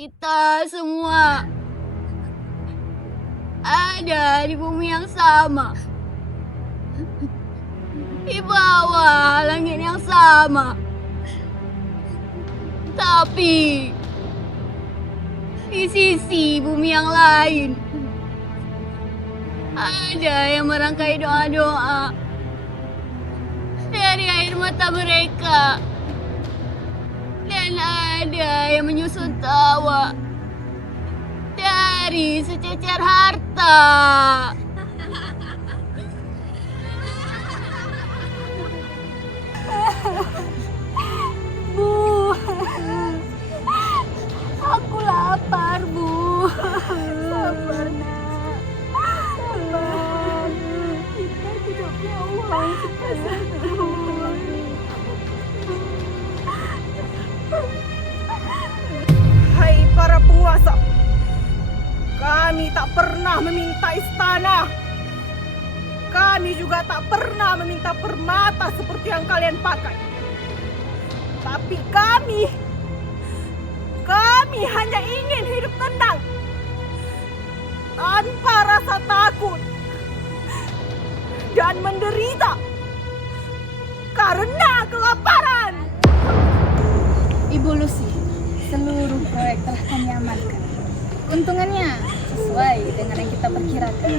Kita semua ada di bumi yang sama, di bawah langit yang sama. Tapi di sisi bumi yang lain ada yang merangkai doa-doa dari air mata mereka, dan ada yang menyusun tawa dari sececer harta. Bu, aku lapar, Bu. Sabar, nak. Sabar. Kita tidak punya uang sebesar itu. Hai para penguasa, kami tak pernah meminta istana. Kami juga tak pernah meminta permata seperti yang kalian pakai. Tapi kami hanya ingin hidup tenang, tanpa rasa takut dan menderita karena kelaparan. Ibu Lucy, seluruh proyek telah kami amankan. Keuntungannya sesuai dengan yang kita perkirakan.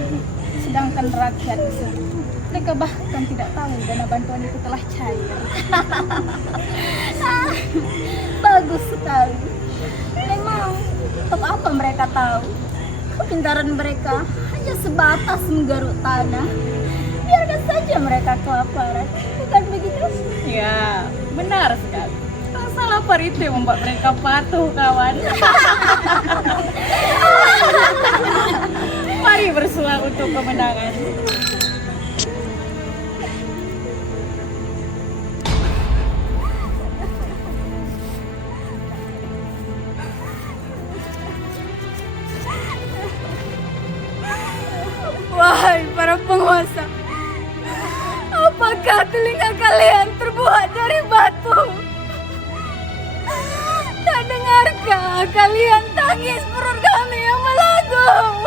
Sedangkan rakyat di sini, mereka bahkan tidak tahu dana bantuan itu telah cair. Bagus sekali. Memang untuk apa mereka tahu? Kepintaran mereka hanya sebatas menggaruk tanah. Biarkan saja mereka kelaparan, bukan begitu? Ya, benar sekali. Rasa lapar itu yang membuat mereka patuh, kawan. Mari bersuara untuk kemenangan. Wahai para penguasa, apakah telinga kalian terbuat dari batu? Tak dengarkah kalian tangis perut kami yang melenggung?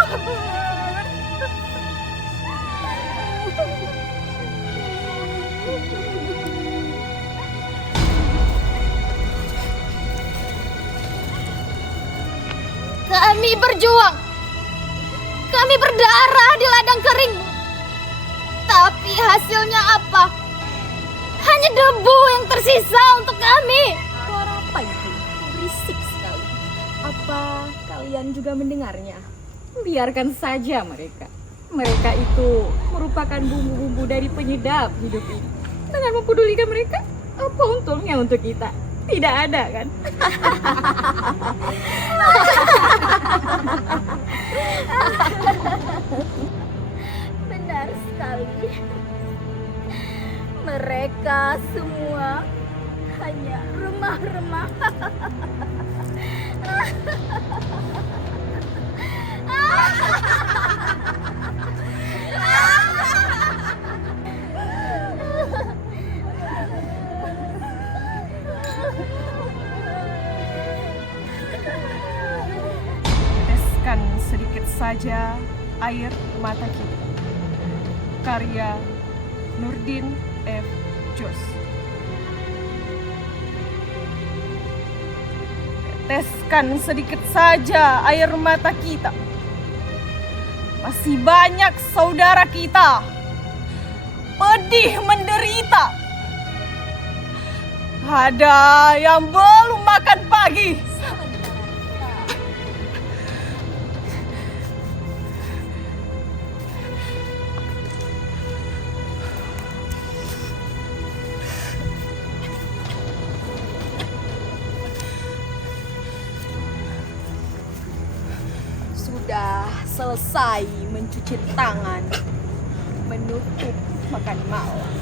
Kami berjuang, kami berdarah di ladang kering. Tapi hasilnya apa? Hanya debu yang tersisa untuk kami. Suara apa itu? Berisik sekali. Apa kalian juga mendengarnya? Biarkan saja mereka. Mereka itu merupakan bumbu-bumbu dari penyedap hidup ini. Dengan mempedulikan mereka, apa untungnya untuk kita? Tidak ada, kan? Benar sekali. Mereka semua hanya remah-remah. Teteskan sedikit saja air mata kita. Karya Nurdin F. Jos. Teteskan sedikit saja air mata kita. Masih banyak saudara kita pedih menderita. Ada yang belum makan pagi. Sudah selesai mencuci tangan, menutup makan malam.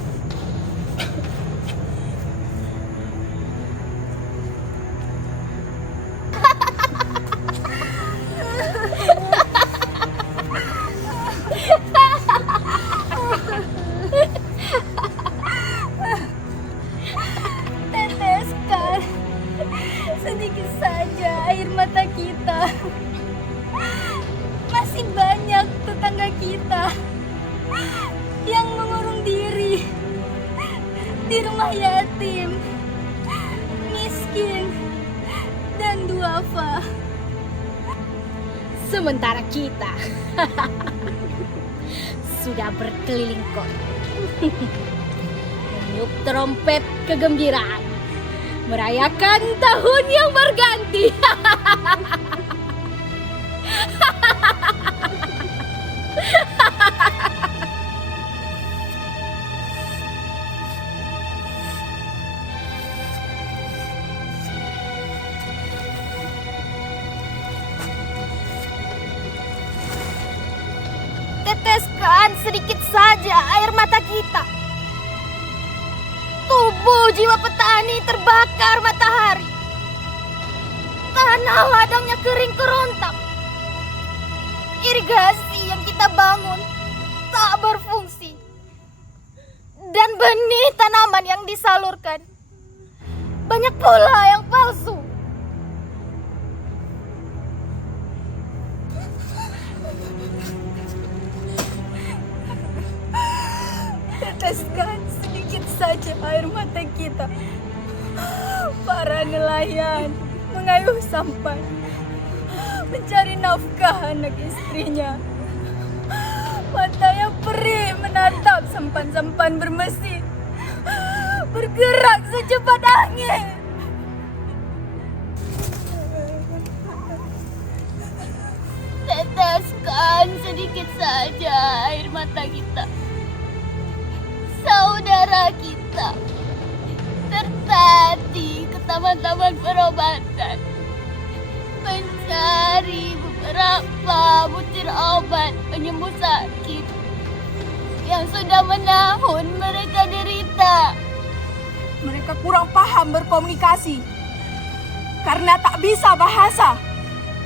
Teteskan sedikit saja air mata mata kita. Masih banyak tetangga kita yang mengurung diri di rumah yatim, miskin, dan duafa. Sementara kita sudah berkeliling kota, meniup trompet kegembiraan, merayakan tahun yang berganti. Teteskan sedikit saja air mata kita. Tubuh jiwa petani terbakar matahari. Tanah ladangnya kering kerontang. Irigasi yang kita bangun tak berfungsi. Dan benih tanaman yang disalurkan banyak pula yang palsu. Teteskan sedikit saja air mata kita. Para nelayan mengayuh sampan, mencari nafkah anak istrinya. Matanya perih menatap sampan-sampan bermesin, bergerak secepat angin. Teteskan sedikit saja air mata kita. Saudara kita tertati ke taman-taman perobatan, mencari beberapa butir obat penyembuh sakit yang sudah menahun mereka derita. Mereka kurang paham berkomunikasi karena tak bisa bahasa.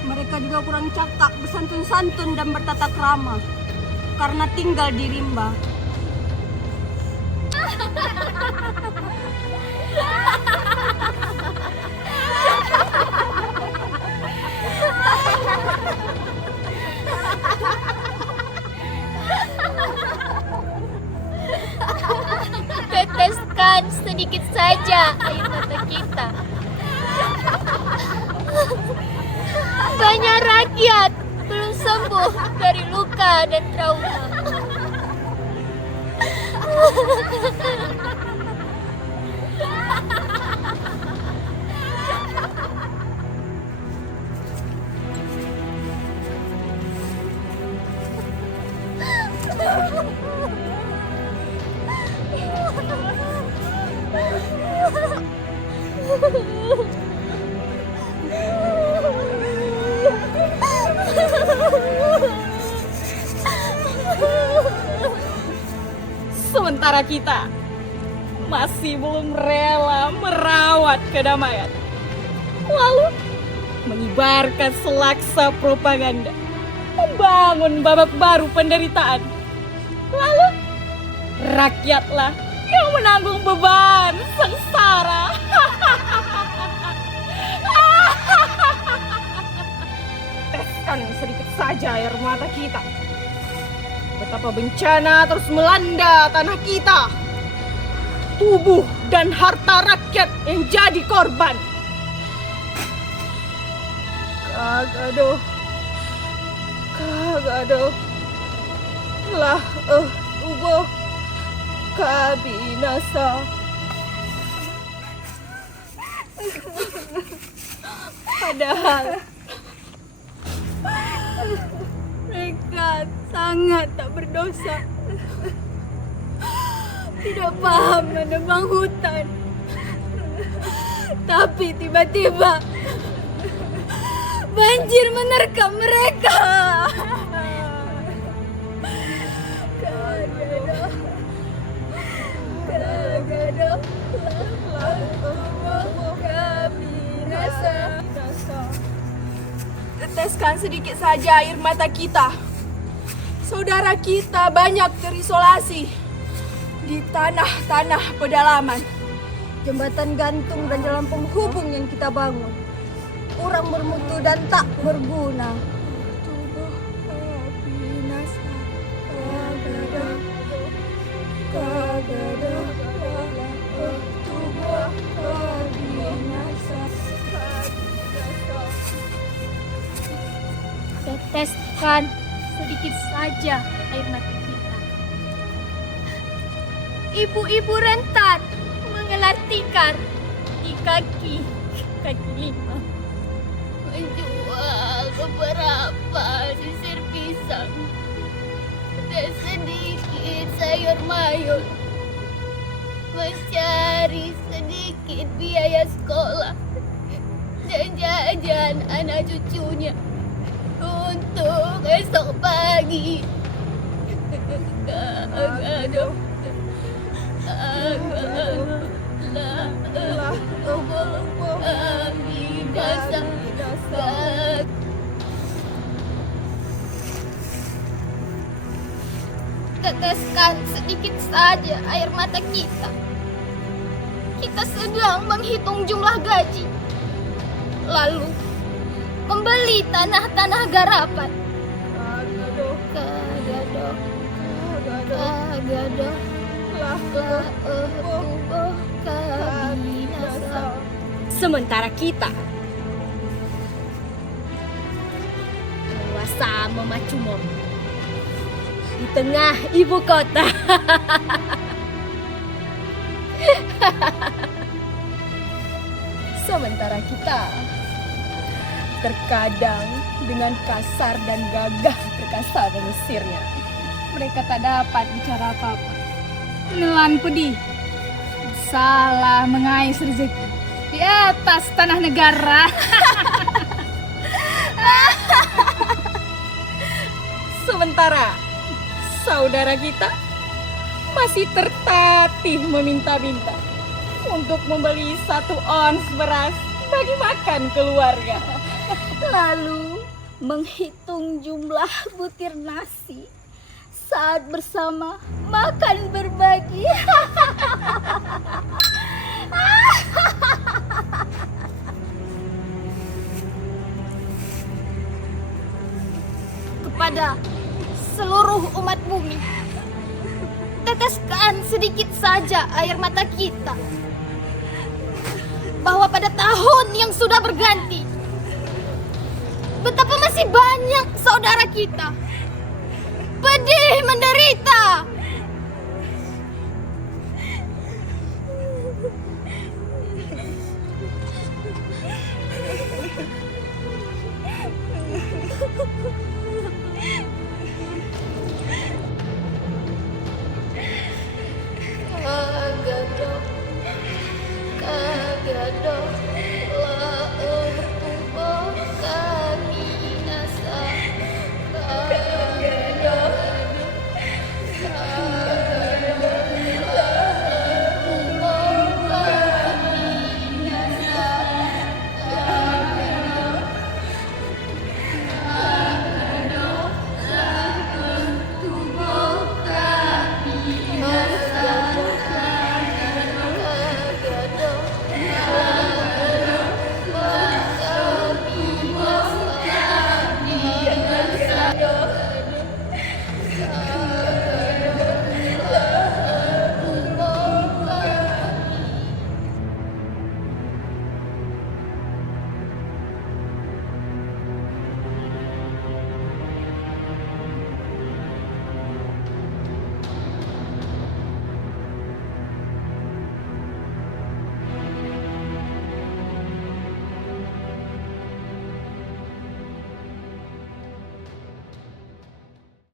Mereka juga kurang cakap, bersantun-santun dan bertata krama karena tinggal di rimba. Teteskan sedikit saja air mata kita. Banyak rakyat belum sembuh dari luka dan trauma. Sementara kita masih belum rela merawat kedamaian, lalu mengibarkan selaksa propaganda, membangun babak baru penderitaan, lalu rakyatlah yang menanggung beban sengsara. Teskan sedikit saja air mata kita. Betapa bencana terus melanda tanah kita. Tubuh dan harta rakyat yang jadi korban. Kagado lah tubuh kabinasa. Padahal mereka sangat tak berdosa. Tidak paham menebang hutan. Tapi tiba-tiba banjir menerkam mereka. Teteskan sedikit saja air mata kita. Saudara kita banyak terisolasi di tanah-tanah pedalaman. Jembatan gantung dan jalan penghubung yang kita bangun orang bermutu dan tak berguna. Teteskan sedikit saja air mata kita. Ibu-ibu rentan mengelar tikar di kaki lima. Menjual beberapa sisir pisang dan sedikit sayur mayur. Mencari sedikit biaya sekolah dan jajan anak cucunya untuk esok pagi. Aduh. Teteskan sedikit saja air mata kita. Kita sedang menghitung jumlah gaji, lalu membeli tanah-tanah garapan. Kagadoh. Sementara kita menguasa memacu mobil di tengah ibu kota. Sementara kita terkadang dengan kasar dan gagah perkasa mengusirnya. Mereka tak dapat bicara apa-apa. Menelan pedih, salah mengais rezeki di atas tanah negara. Sementara saudara kita masih tertatih meminta-minta untuk membeli 1 ons beras bagi makan keluarga. Lalu menghitung jumlah butir nasi saat bersama makan berbagi. Kepada seluruh umat bumi, teteskan sedikit saja air mata kita bahwa pada tahun yang sudah berganti, betapa masih banyak saudara kita pedih menderita